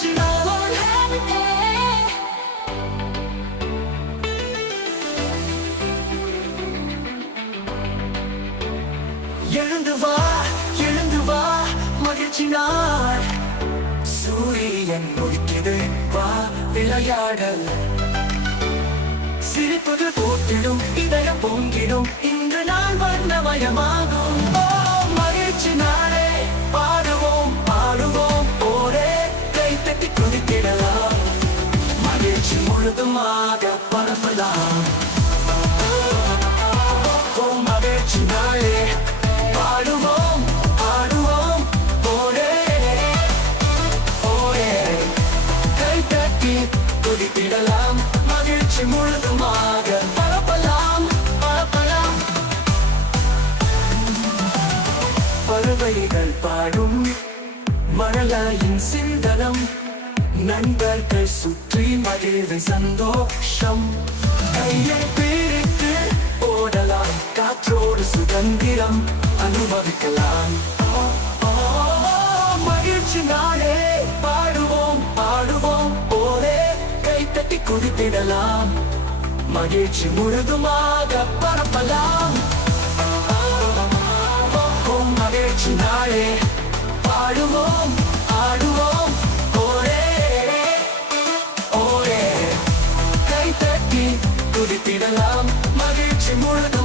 மகிழ்ச்சி நாளோடு எழுந்து வா எழுந்து வா மகிழ்ச்சி நாள் சூரியன் முடிக்கிறது வா விளையாடல் சிரிப்பது போட்டிடும் இதயம் பொங்கிடும் இன்று நாள் வண்ணமயமாகும் மகிழ்ச்சி நாளே பாடுவோம் பாடுவோம் ஒரே கை தட்டி குதித்திடலாம் மகிழ்ச்சி முழுதுமாக பரப்பலாம் மகிழ்ச்சி நாளே பாடுவோம் பாடுவோம் ஒரே ஒரே கை தட்டி குதித்திடலாம் மகிழ்ச்சி முழுதுமாக பரப்பலாம் பரப்பலாம் பறவைகள் பாடும் மழலையின் சிந்தனம் நண்பர்கள் சுற்றி மகிழ்வை சந்தோஷம் கையை பிரித்து ஓடலாம் காற்றோடு சுதந்திரம் அனுபவிக்கலாம் மகிழ்ச்சி நாளே பாடுவோம் பாடுவோம் ஒரே கை தட்டி குதித்திடலாம் மகிழ்ச்சி முழுதுமாக பரப்பலாம் மகிழ்ச்சி நாளே பாடுவோம் ஆடுவோம் ஒரே ஒரே கை தட்டி குதித்திடலாம் மகிழ்ச்சி முழுது